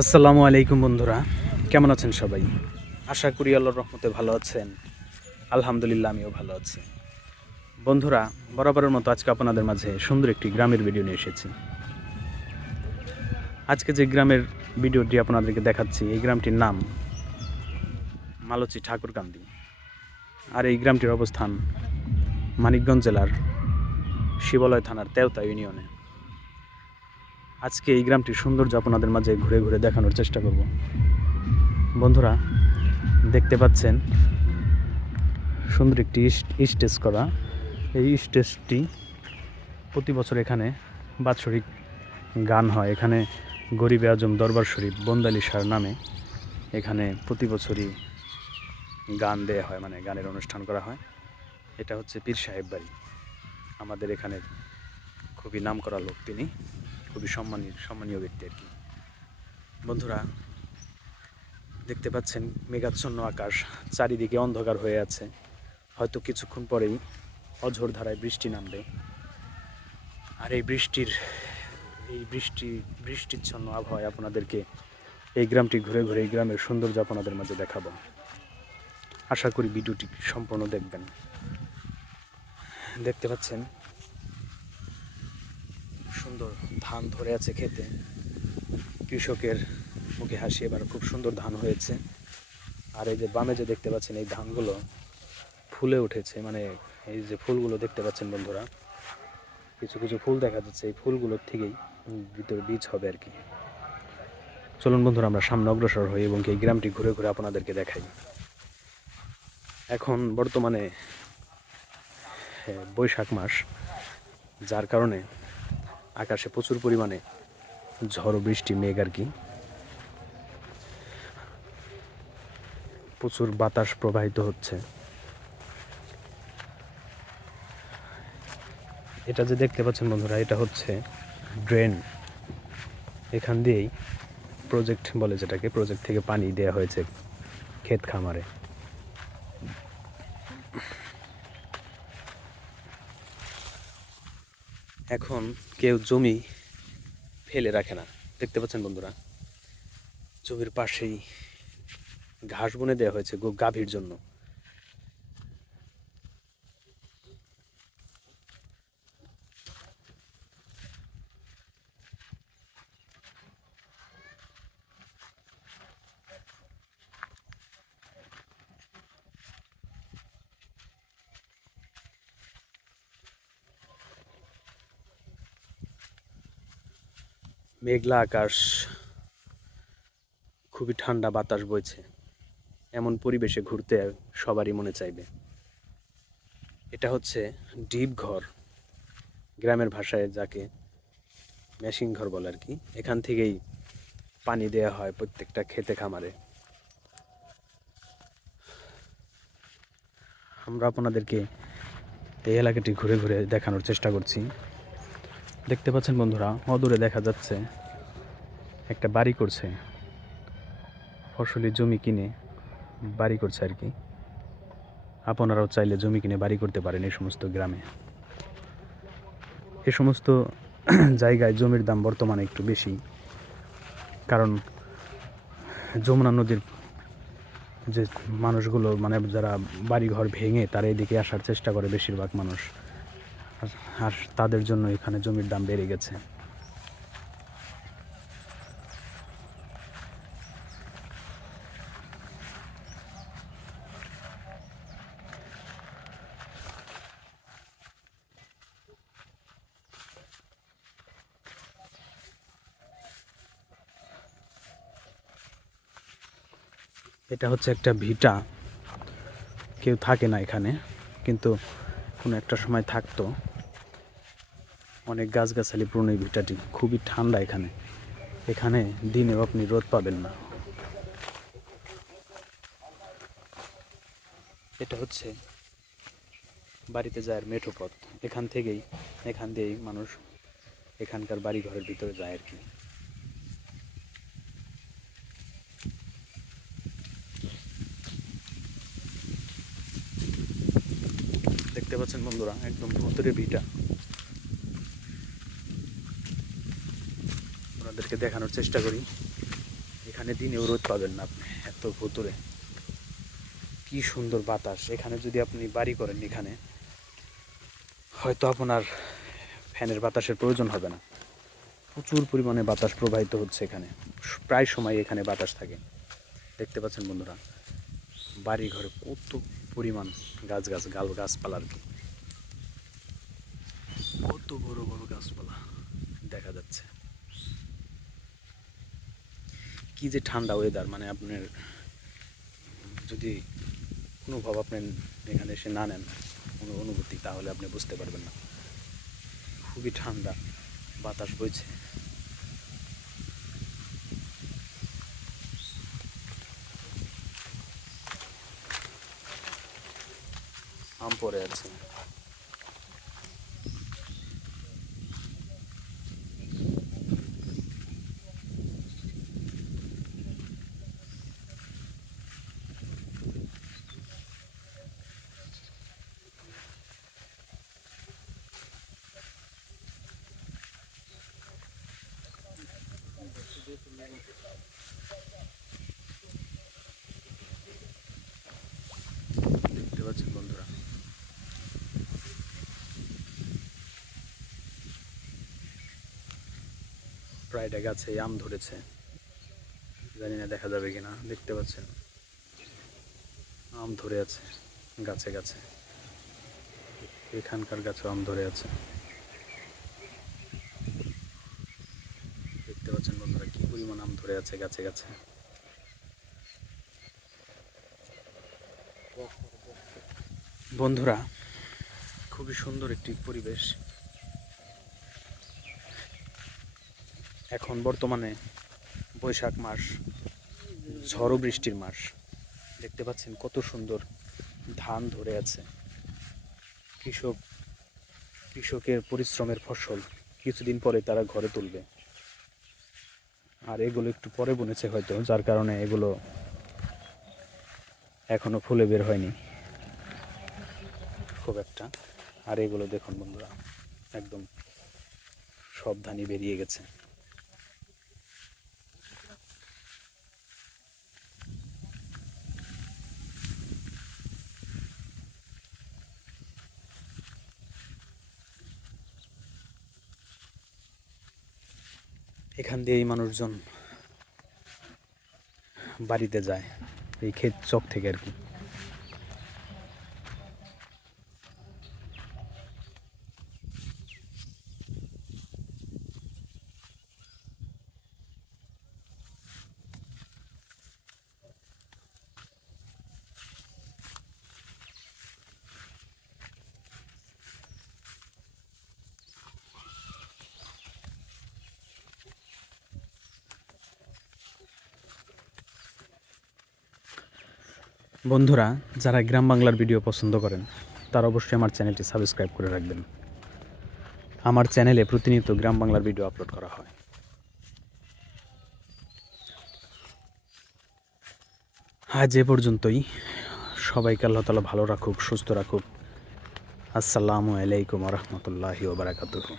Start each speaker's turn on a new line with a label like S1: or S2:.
S1: আসসালামু আলাইকুম বন্ধুরা, কেমন আছেন সবাই? আশা করি আল্লাহর রহমতে ভালো আছেন। আলহামদুলিল্লাহ, আমিও ভালো আছি। বন্ধুরা, বরাবরের মতো আজকে আপনাদের মাঝে সুন্দর একটি গ্রামের ভিডিও নিয়ে এসেছি। আজকে যে গ্রামের ভিডিওটি আপনাদেরকে দেখাচ্ছি, এই গ্রামটির নাম মালচি ঠাকুরকান্দি। আর এই গ্রামটির অবস্থান মানিকগঞ্জ জেলার শিবালয় থানার তেওতা ইউনিয়নে। আজকে এই গ্রামটির সৌন্দর্য আপনাদের মাঝে ঘুরে ঘুরে দেখানোর চেষ্টা করব। বন্ধুরা, দেখতে পাচ্ছেন সুন্দর একটি স্টেজ করা। এই স্টেজটি প্রতি বছর এখানে বাৎসরিক গান হয়। এখানে গরিবে আজম দরবার শরীফ, বন্দালি সার নামে এখানে প্রতি বছরই গান দেয়া হয় মানে গানের অনুষ্ঠান করা হয়। এটা হচ্ছে পীর সাহেব বাড়ি। আমাদের এখানের খুবই নাম করা লোক তিনি। খুবই সম্মানীয় সম্মানীয় ব্যক্তি আর কি। বন্ধুরা, দেখতে পাচ্ছেন মেঘাচ্ছন্ন আকাশ, চারিদিকে অন্ধকার হয়ে আছে। হয়তো কিছুক্ষণ পরেই অঝোর ধারায় বৃষ্টি নামবে। আর এই বৃষ্টির, এই বৃষ্টি, বৃষ্টিচ্ছন্ন আবহাওয়ায় আপনাদেরকে এই গ্রামটি ঘুরে ঘুরে, এই গ্রামের সৌন্দর্য আপনাদের মাঝে দেখাবো। আশা করি ভিডিওটি সম্পূর্ণ দেখবেন। দেখতে পাচ্ছেন সুন্দর ধান ধরে আছে খেতে। কৃষকের মুখে হাসি এবার খুব সুন্দর ধান হয়েছে। আর এই যে বামে যে দেখতে পাচ্ছেন এই ধানগুলো ফুলে উঠেছে মানে এই যে ফুলগুলো দেখতে পাচ্ছেন বন্ধুরা কিছু কিছু ফুল দেখা যাচ্ছে এই ফুলগুলোর থেকেই ভিতরে বীজ হবে আর কি। চলুন বন্ধুরা আমরা সামনে অগ্রসর হই এবং এই গ্রামটি ঘুরে ঘুরে আপনাদেরকে দেখাই। এখন বর্তমানে হ্যাঁ, বৈশাখ মাস যার কারণে আকাশে প্রচুর পরিমাণে ঝড় বৃষ্টি, মেঘ আর কি। প্রচুর বাতাস প্রবাহিত হচ্ছে। এটা যে দেখতে পাচ্ছেন বন্ধুরা, এটা হচ্ছে ড্রেন। এখান দিয়েই প্রজেক্ট বলে যেটাকে, প্রজেক্ট থেকে পানি দেওয়া হয়েছে ক্ষেত খামারে। এখন কেউ জমি ফেলে রাখে না। দেখতে পাচ্ছেন বন্ধুরা, জমির পাশেই ঘাস বনে দেওয়া হয়েছে গাভীর জন্য। মেঘলা আকাশ, খুবই ঠান্ডা বাতাস বইছে। এমন পরিবেশে ঘুরতে সবারই মনে চাইবে। এটা হচ্ছে ডিপ ঘর, গ্রামের ভাষায় যাকে মেশিন ঘর বলে আর কি। এখান থেকেই পানি দেওয়া হয় প্রত্যেকটা খেতে খামারে। আমরা আপনাদেরকে এই এলাকাটি ঘুরে ঘুরে দেখানোর চেষ্টা করছি। দেখতে পাচ্ছেন বন্ধুরা, অদূরে দেখা যাচ্ছে একটা বাড়ি করছে। ফসলি জমি কিনে বাড়ি করছে আর কি। আপনারাও চাইলে জমি কিনে বাড়ি করতে পারেন এই সমস্ত গ্রামে। এ সমস্ত জায়গায় জমির দাম বর্তমানে একটু বেশি। কারণ যমুনা নদীর যে মানুষগুলো মানে যারা বাড়িঘর ভেঙে তারা এদিকে আসার চেষ্টা করে বেশিরভাগ মানুষ। আর- তাদের জন্য এখানে জমির দাম বেড়ে গেছে। এটা হচ্ছে একটা ভিটা। কেউ থাকে না এখানে, কিন্তু কোনো একটা সময় থাকতো। অনেক গাছগাছালি এই ভিটাটি। খুবই ঠান্ডা এখানে। এখানে দিনেও আপনি রোদ পাবেন না। এটা হচ্ছে বাড়িতে যায় মেঠো পথ। এখান থেকেই, এখান দিয়েই মানুষ এখানকার বাড়ি ঘরের ভিতরে যায় আর কি। দেখতে পাচ্ছেন বন্ধুরা, একদম ভুতুরে ভিটা। আপনাদেরকে দেখানোর চেষ্টা করি। এখানে দিনেও রোদ পাবেন না আপনি, এত ভুতুরে। কি সুন্দর বাতাস। এখানে যদি আপনি বাড়ি করেন এখানে, হয়তো আপনার ফ্যানের বাতাসের প্রয়োজন হবে না। প্রচুর পরিমাণে বাতাস প্রবাহিত হচ্ছে এখানে। প্রায় সময় এখানে বাতাস থাকে। দেখতে পাচ্ছেন বন্ধুরা বাড়ি ঘরে কত পরিমাণ গাছ গাছ, গাল গাছপালা আর কি কত বড় বড় গাছপালা দেখা যাচ্ছে কি যে ঠান্ডা ওয়েদার মানে আপনার যদি অনুভব আপনি এখানে এসে না নেন, কোনো অনুভূতি, তাহলে আপনি বুঝতে পারবেন না। খুবই ঠান্ডা বাতাস বইছে। আম পড়ে আছে। প্রায়টা গাছে আম ধরেছে। জানি না দেখা যাবে কিনা, দেখতে পাচ্ছেন? আম ধরে আছে, গাছে গাছে। এখানকার গাছে আম ধরে আছে দেখতে পাচ্ছেন বন্ধুরা কি পরিমাণ আম ধরে আছে, গাছে গাছে। বন্ধুরা, খুবই সুন্দর একটি পরিবেশ। এখন বর্তমানে বৈশাখ মাস, ঝড় বৃষ্টির মাস। দেখতে পাচ্ছেন কত সুন্দর ধান ধরে আছে। কৃষক, কৃষকের পরিশ্রমের ফসল কিছুদিন পরে তারা ঘরে তুলবে। আর এগুলো একটু পরে বুনেছে হয়তো, যার কারণে এগুলো এখনও ফুলে বের হয়নি। খুব একটা। আর এগুলো দেখুন বন্ধুরা, একদম সব ধানই বেরিয়ে গেছে। এখান দিয়ে এই মানুষজন বাড়িতে যায় এই ক্ষেত চক থেকে আর কি। বন্ধুরা, যারা গ্রাম বাংলার ভিডিও পছন্দ করেন, তারা অবশ্যই আমার চ্যানেলটি সাবস্ক্রাইব করে রাখবেন। আমার চ্যানেলে প্রতিনিয়ত গ্রাম বাংলার ভিডিও আপলোড করা হয়। আজ এ পর্যন্তই। সবাইকে আল্লাহ তালা ভালো রাখুক, সুস্থ রাখুক। আসসালামু আলাইকুম রহমতুল্লাহি ওবরাকাতুহু